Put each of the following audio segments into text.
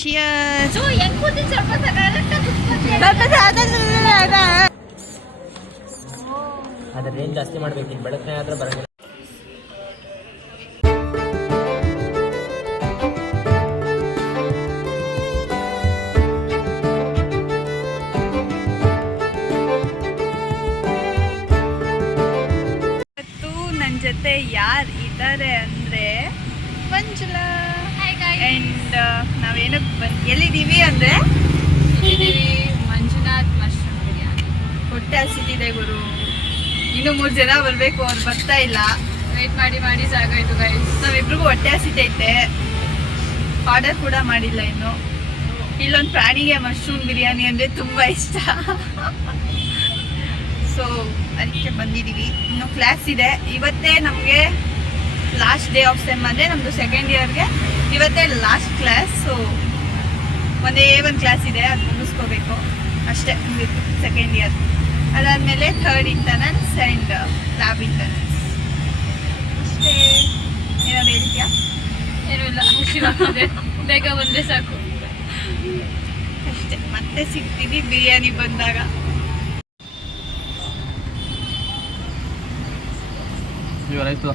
Cheers. ಅದ್ರ range ಜಾಸ್ತಿ ಮಾಡ್ಬೇಕು, ಈಗ ಬೆಳಕನೇ ಆದ್ರೆ ಬರಂಗಿಲ್ಲ. ನನ್ನ ಜೊತೆ ಯಾರು ಇದ್ದಾರೆ ಅಂದರೆ ಮಂಜುಳಾ. ಆ್ಯಂಡ್ ನಾವೇನಕ್ಕೆ ಎಲ್ಲಿದ್ದೀವಿ ಅಂದರೆ ಮಂಜುನಾಥ್ ಮಶ್ರೂಮ್ ಬಿರಿಯಾನಿ. ಹೊಟ್ಟೆ ಹಸಿತಿದೆ ಗುರು, ಇನ್ನೂ 3 ಜನ ಬರಬೇಕು, ಅವ್ರು ಬರ್ತಾ ಇಲ್ಲ. ವೆಯ್ಟ್ ಮಾಡಿ ಮಾಡಿ ಸಾಕಾಯ್ತು ಗೈಸ್. ನಾವಿಬ್ರಿಗೂ ಹೊಟ್ಟೆ ಹಸಿತೈತೆ, ಆರ್ಡರ್ ಕೂಡ ಮಾಡಿಲ್ಲ ಇನ್ನು. ಇಲ್ಲೊಂದು ಪ್ರಾಣಿಗೆ ಮಶ್ರೂಮ್ ಬಿರಿಯಾನಿ ಅಂದರೆ ತುಂಬ ಇಷ್ಟ. ಸೊ ಅದಕ್ಕೆ ಬಂದಿದ್ದೀವಿ. ಇನ್ನು ಕ್ಲಾಸ್ ಇದೆ ಇವತ್ತೇ, ನಮಗೆ ಲಾಸ್ಟ್ ಡೇ ಆಫ್ ಸೆಮ್. ಅಂದರೆ ನಮ್ಮದು ಸೆಕೆಂಡ್ ಇಯರ್ಗೆ ಇವತ್ತೇ ಲಾಸ್ಟ್ ಕ್ಲಾಸ್. ಸೊ ಒಂದೇ ಒಂದು ಕ್ಲಾಸ್ ಇದೆ, ಅದು ಮುಗಿಸ್ಕೋಬೇಕು ಅಷ್ಟೇ, ಮುಗಿತು ಸೆಕೆಂಡ್ ಇಯರ್. ಅದಾದಮೇಲೆ third internals and lab internals ಅಷ್ಟೇ. ಏನಾದ್ರು ಹೇಳ್ತೀಯಾ? ಏನೂ ಇಲ್ಲ, ಹಸಿವಾಗ್ತದೆ, ಬೇಗ ಬಂದರೆ ಸಾಕು ಅಷ್ಟೇ. ಮತ್ತೆ ಸಿಗ್ತೀನಿ ಬಿರಿಯಾನಿ ಬಂದಾಗ. ಇವರಾಯ್ತು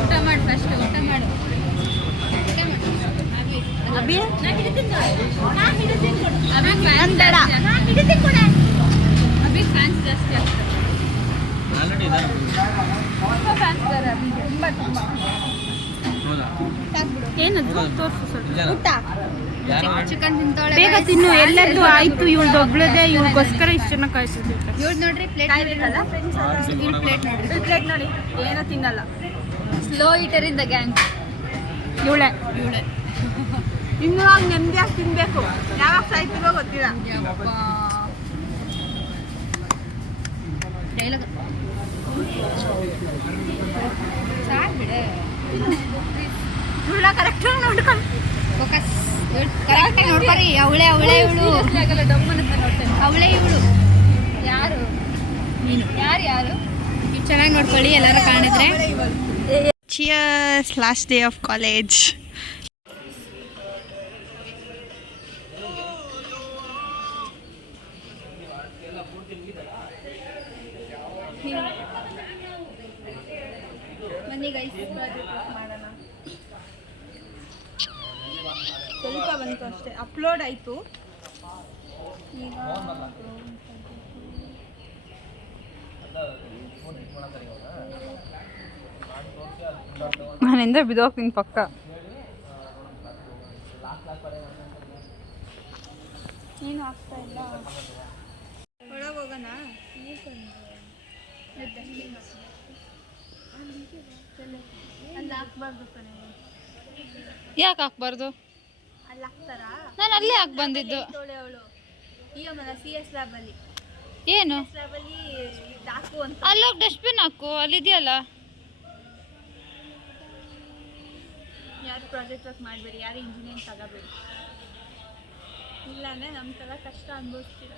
ಊಟ ಮಾಡಿ ಫಸ್ಟ್, ಊಟ ಮಾಡು. ಅಭಿ ಫ್ಯಾನ್ಸ್ ಜಾಸ್ತಿ ಆಗ್ತಾರೆ. ಏನದು ತೋರಿಸು ಸ್ವಲ್ಪ. ಊಟ ಚಿಕನ್ ತಿಂತಾಳೆ, ಬೇಗ ತಿನ್ನು. ಎಲ್ಲೆಲ್ಲೂ ಆಯ್ತು, ಇವಳು ಒಬ್ಳದೆ, ಇವಳಿಗೋಸ್ಕರ ಇಷ್ಟನ್ನ ಕಾಯಿಸಿದ್ವಿ. ಇವಳು ನೋಡ್ರಿ ಪ್ಲೇಟ್ ನೋಡಿ, ಏನೋ ತಿನ್ನಲ್ಲ. Slow eater in the gang ಇವಳೆ. ಇನ್ನು ನಾವು ನೆಮ್ಮದಿಯಾಗಿ ತಿನ್ಬೇಕು, ಯಾವಾಗ ಸಾಯ್ತೀವೋ ಗೊತ್ತಿಲ್ಲ. ಸಾಕ್ಬಿಡೆ, ಕರೆಕ್ಟಾಗಿ ನೋಡ್ಕೊಂಡು ಫೋಕಸ್ ಕರೆಕ್ಟಾಗಿ ನೋಡ್ಕೊರಿ. ಅವಳೇ ಇವಳು, ಅವಳೇ ಇವಳು. ಯಾರು ನೀನು? ಯಾರು ನೀವು ಚೆನ್ನಾಗಿ ನೋಡ್ಕೊಳ್ಳಿ, ಎಲ್ಲರೂ ಕಾಣಿದ್ರೆ. Cheers, last day of college. ಬನ್ನಿ ಗೈಸ್, ಮಾಡೋಣ. ಸ್ವಲ್ಪ ಬಂತು ಅಷ್ಟೇ, ಅಪ್ಲೋಡ್ ಆಯಿತು. ಈಗ ನಾನಿಂದ ಬಿದ್ದೋಗ್ತೀನಿ ಪಕ್ಕ. ಏನು ಆಗ್ತಾ ಇಲ್ಲ. ಒಳಗೆ ಹೋಗೋಣ. ಅಲ್ಲಿ ಹಾಕ್ಬಾರ್ದು ಕಣೆ. ಯಾಕೆ ಹಾಕ್ಬಾರ್ದು? ಅಲ್ಲಿ ಹಾಕ್ತಾರ? ನಾನು ಅಲ್ಲೇ ಹಾಕಿ ಬಂದಿದ್ದು. ಅವಳು ಈಗಮ್ಮನ CS ಲ್ಯಾಬಲ್ಲಿ ಏನು ಲ್ಯಾಬಲ್ಲಿ ಹಾಕು ಅಂತ. ಅಲ್ಲೋಗಿ ಡಸ್ಟ್ಬಿನ್ ಹಾಕು, ಅಲ್ಲಿದೆಯಲ್ಲ. ಯಾರು ಪ್ರಾಜೆಕ್ಟ್ ವರ್ಕ್ ಮಾಡಬೇಡಿ, ಯಾರು ಇಂಜಿನಿಯರಿಂಗ್ ತಗೋಬೇಡಿ, ಇಲ್ಲಾಂದರೆ ನಮ್ಮ ಥರ ಕಷ್ಟ ಅನುಭವಿಸ್ತೀರ.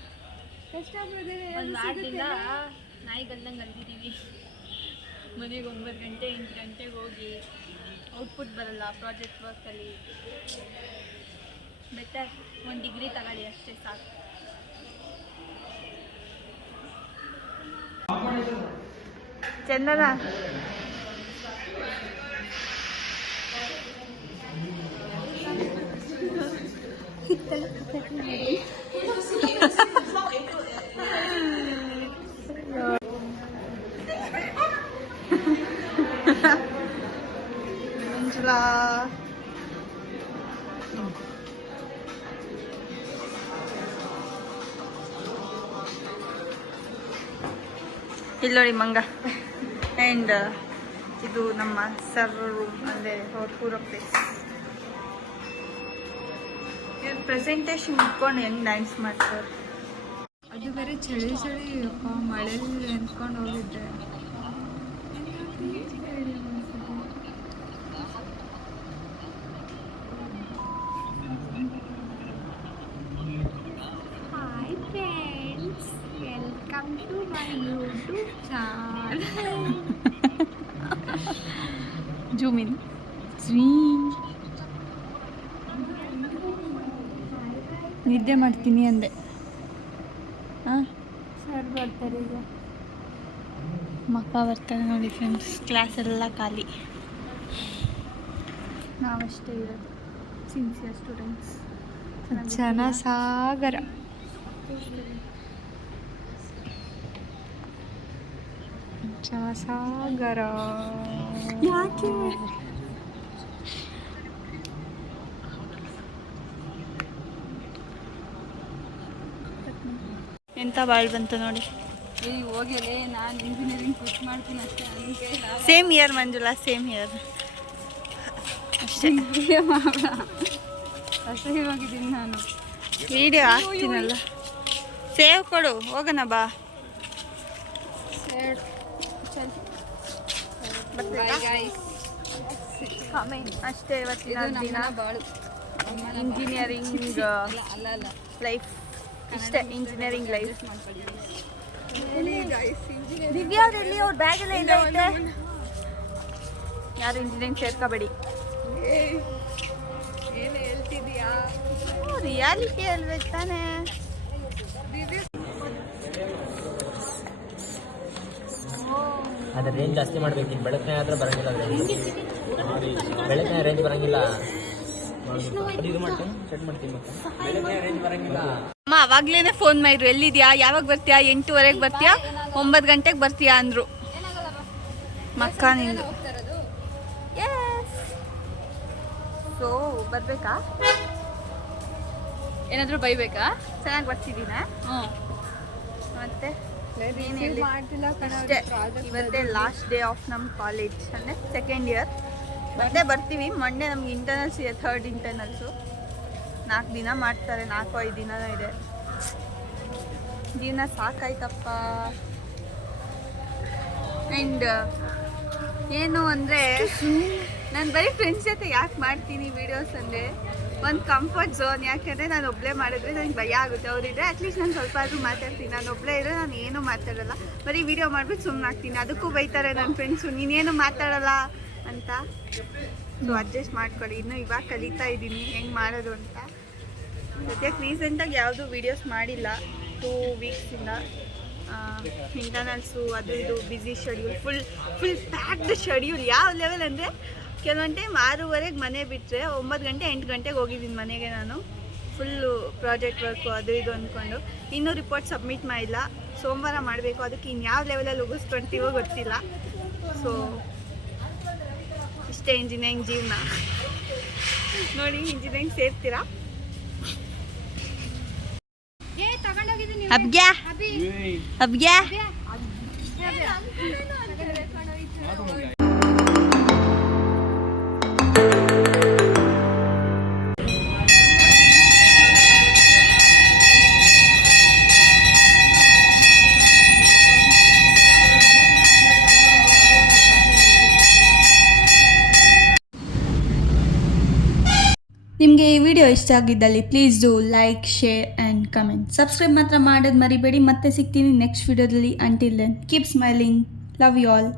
ಕಷ್ಟ ಒಂದು ವಾರದಿಂದ ನಾಯಿಗಲ್ದಂಗೆ ಅಲ್ದಿದ್ದೀವಿ. ಮನೆಗೆ 9 ಗಂಟೆ 8 ಗಂಟೆಗೆ ಹೋಗಿ ಔಟ್ಪುಟ್ ಬರಲ್ಲ ಪ್ರಾಜೆಕ್ಟ್ ವರ್ಕಲ್ಲಿ. ಬೆಟರ್ ಒಂದು ಡಿಗ್ರಿ ತಗೊಳ್ಳಿ ಅಷ್ಟೇ ಸಾಕು. ಚಂದನ ಮಂಜುಳಾ ಇಲ್ಲಿ ನೋಡಿ ಮಂಗ. ಆ್ಯಂಡ್ ಇದು ನಮ್ಮ ಸರ್ವರ್ ರೂಮ್, ಅಂದರೆ ಅವ್ರ ಪೂರ ಪ್ಲೇಸ್. ಇವ್ರು ಪ್ರೆಸೆಂಟೇಷನ್ ಇಟ್ಕೊಂಡು ಹೆಂಗೆ ಡ್ಯಾನ್ಸ್ ಮಾಡ್ತಾರೆ. ಅದು ಬೇರೆ ಚಳಿ ಮಳೆಯಲ್ಲಿ ನೆನ್ಸ್ಕೊಂಡು ಹೋಗಿದ್ದೆ. Hi friends, welcome to my zoom in ನಿದ್ದೆ ಮಾಡ್ತೀನಿ ಅಂದೆ. ಹಾಂ ಸರ್ ಬರ್ತಾರೆ ಈಗ. ಮಕ್ಕ ಬರ್ತಾರೆ ನೋಡಿ ಫ್ರೆಂಡ್ಸ್. ಕ್ಲಾಸ್ ಎಲ್ಲ ಖಾಲಿ, ನಾವಷ್ಟೇ ಇರೋದು ಸಿನ್ಸಿಯರ್ ಸ್ಟೂಡೆಂಟ್ಸ್. ಜನಸಾಗರ. ಜನಸಾಗರ ಯಾಕೆ ಎಂತ ಬಾಳ್ ಬಂತು ನೋಡಿ. ಈಗ ಹೋಗಿರೇ ನಾನು ಇಂಜಿನಿಯರಿಂಗ್ ಕ್ವಿಟ್ ಮಾಡ್ತೀನಿ ಅಷ್ಟೇ. ಅದಕ್ಕೆ same year Manjula, same year ಅಷ್ಟೇ. ಅಸಹ್ಯವಾಗಿದ್ದೀನಿ ನಾನು. ವಿಡಿಯೋ ಹಾಕ್ತೀನಲ್ಲ, ಸೇವ್ ಕೊಡು, ಹೋಗೋಣ ಬಾ. ಅಷ್ಟೇ ಇವತ್ತಿನ ದಿನ. ಇಂಜಿನಿಯರಿಂಗ್ ಲೈಫ್ ಇಷ್ಟೇ, ಇಂಜಿನಿಯರಿಂಗ್ ಲೈಫ್. ದಿವ್ಯಾವ್ರಲ್ಲಿ ಅವ್ರ ಬ್ಯಾಗ್ ಎಲ್ಲ ಇದೆ. ಯಾರು ಇಂಜಿನಿಯರಿಂಗ್ ಸೇರ್ಕೋಬೇಡಿ. ಏನು ಹೇಳ್ತಿದ್ಯಾ? ರಿಯಾಲಿಟಿ ಹೇಳ್ಬೇಕು ತಾನೇ. ಅದ್ರ ರೇಂಜ್ ಜಾಸ್ತಿ ಮಾಡ್ಬೇಕು. ಈಗ ಬೆಳಕನೆ ಆದ್ರೆ ಬರಂಗಿಲ್ಲ. ಬೆಳಕನೆ ರೇಂಜ್ ಬರಂಗಿಲ್ಲ. ಅದು ಇದು ಮಾಡ್ತೀನಿ, ಸೆಟ್ ಮಾಡ್ತೀನಿ. ಮತ್ತೆ ಬೆಳಕನೆ ರೇಂಜ್ ಬರಂಗಿಲ್ಲ. ಅಮ್ಮ ಅವಾಗ್ಲೇನೆ ಫೋನ್ ಮಾಡಿದ್ರು, ಎಲ್ಲಿದ್ಯಾ, ಯಾವಾಗ ಬರ್ತೀಯಾ, 8:15 ಬರ್ತೀಯಾ, 9 ಗಂಟೆಗೆ ಬರ್ತೀಯಾ ಅಂದ್ರು. ಮಕ್ಕ ನಿಂದು. ಸೊ ಬರ್ಬೇಕಾ? ಏನಾದರೂ ಬೈಬೇಕಾ? ಚೆನ್ನಾಗಿ ಬರ್ತಿದ್ದೀನ. ಮತ್ತೆ ಮಾಡ್ತಿಲ್ಲ ಅಷ್ಟೇ. ಇವತ್ತೇ ಲಾಸ್ಟ್ ಡೇ ಆಫ್ ನಮ್ಮ ಕಾಲೇಜ್, ಅಂದರೆ ಸೆಕೆಂಡ್ ಇಯರ್. ಮತ್ತೆ ಬರ್ತೀವಿ. ಮಂಡೇ ನಮ್ಗೆ ಇಂಟರ್ನಲ್ಸ್ ಇದೆ, 3rd ಇಂಟರ್ನಲ್ಸು. 4 ದಿನ ಮಾಡ್ತಾರೆ, 4-5 ದಿನ ಇದೆ. ಜೀವನ ಸಾಕಾಯ್ತಪ್ಪ. ಆ್ಯಂಡ್ ಏನು ಅಂದರೆ, ನಾನು ಬರೀ ಫ್ರೆಂಡ್ಸ್ ಜೊತೆ ಯಾಕೆ ಮಾಡ್ತೀನಿ ವೀಡಿಯೋಸ್ ಅಂದರೆ, ಒಂದು ಕಂಫರ್ಟ್ ಝೋನ್. ಯಾಕೆಂದರೆ ನಾನು ಒಬ್ಬಳೇ ಮಾಡಿದ್ರೆ ನನಗೆ ಭಯ ಆಗುತ್ತೆ. ಅವರಿದ್ರೆ ಅಟ್ಲೀಸ್ಟ್ ನಾನು ಸ್ವಲ್ಪ ಆದರೂ ಮಾತಾಡ್ತೀನಿ. ನಾನು ಒಬ್ಬಳೇ ಇದ್ದರೆ ನಾನು ಏನೂ ಮಾತಾಡೋಲ್ಲ, ಬರೀ ವೀಡಿಯೋ ಮಾಡಿಬಿಟ್ಟು ಸುಮ್ಮನೆ ಆಗ್ತೀನಿ. ಅದಕ್ಕೂ ಬೈತಾರೆ ನನ್ನ ಫ್ರೆಂಡ್ಸು, ನೀನೇನು ಮಾತಾಡೋಲ್ಲ ಅಂತ. ಸೊ ಅಡ್ಜಸ್ಟ್ ಮಾಡ್ಕೊಳ್ಳಿ. ಇನ್ನೂ ಇವಾಗ ಕಲಿತಾ ಇದ್ದೀನಿ ಹೆಂಗೆ ಮಾಡೋದು ಅಂತ. ಜೊತೆಗೆ ರೀಸೆಂಟಾಗಿ ಯಾವುದೂ ವೀಡಿಯೋಸ್ ಮಾಡಿಲ್ಲ 2 ವೀಕ್ಸಿಂದ. ಇಂಟರ್ನಲ್ಸು ಅದು ಇದು busy schedule, full packed schedule. ಯಾವ ಲೆವೆಲ್ ಅಂದರೆ, ಕೆಲವೊಂದು ಟೈಮ್ 6:15 ಮನೆ ಬಿಟ್ಟರೆ 9 ಗಂಟೆ 8 ಗಂಟೆಗೆ ಹೋಗಿದ್ದೀನಿ ಮನೆಗೆ ನಾನು. ಫುಲ್ಲು ಪ್ರಾಜೆಕ್ಟ್ ವರ್ಕು ಅದು ಇದು ಅಂದ್ಕೊಂಡು. ಇನ್ನೂ ರಿಪೋರ್ಟ್ ಸಬ್ಮಿಟ್ ಮಾಡಿಲ್ಲ, ಸೋಮವಾರ ಮಾಡಬೇಕು. ಅದಕ್ಕೆ ಇನ್ಯಾವ ಲೆವೆಲಲ್ಲಿ ಮುಗಿಸ್ಕೊಳ್ತೀವೋ ಗೊತ್ತಿಲ್ಲ. ಸೊ ಇಷ್ಟೇ ಇಂಜಿನಿಯರಿಂಗ್ ಜೀವನ. ನೋಡಿ, ಇಂಜಿನಿಯರಿಂಗ್ ಸೇರ್ತೀರಾ? ಅಬ್ಗ್ಯಾ ಅಬ್ಗ್ಯಾ ನಿಮಗೆ ಈ ವಿಡಿಯೋ ಇಷ್ಟ ಆಗಿದ್ದಲ್ಲಿ please do like, share and comment. Subscribe ಮಾತ್ರ ಮಾಡೋದು ಮರಿಬೇಡಿ. ಮತ್ತೆ ಸಿಗ್ತೀನಿ ನೆಕ್ಸ್ಟ್ ವಿಡಿಯೋದಲ್ಲಿ. Until then keep smiling. Love you all.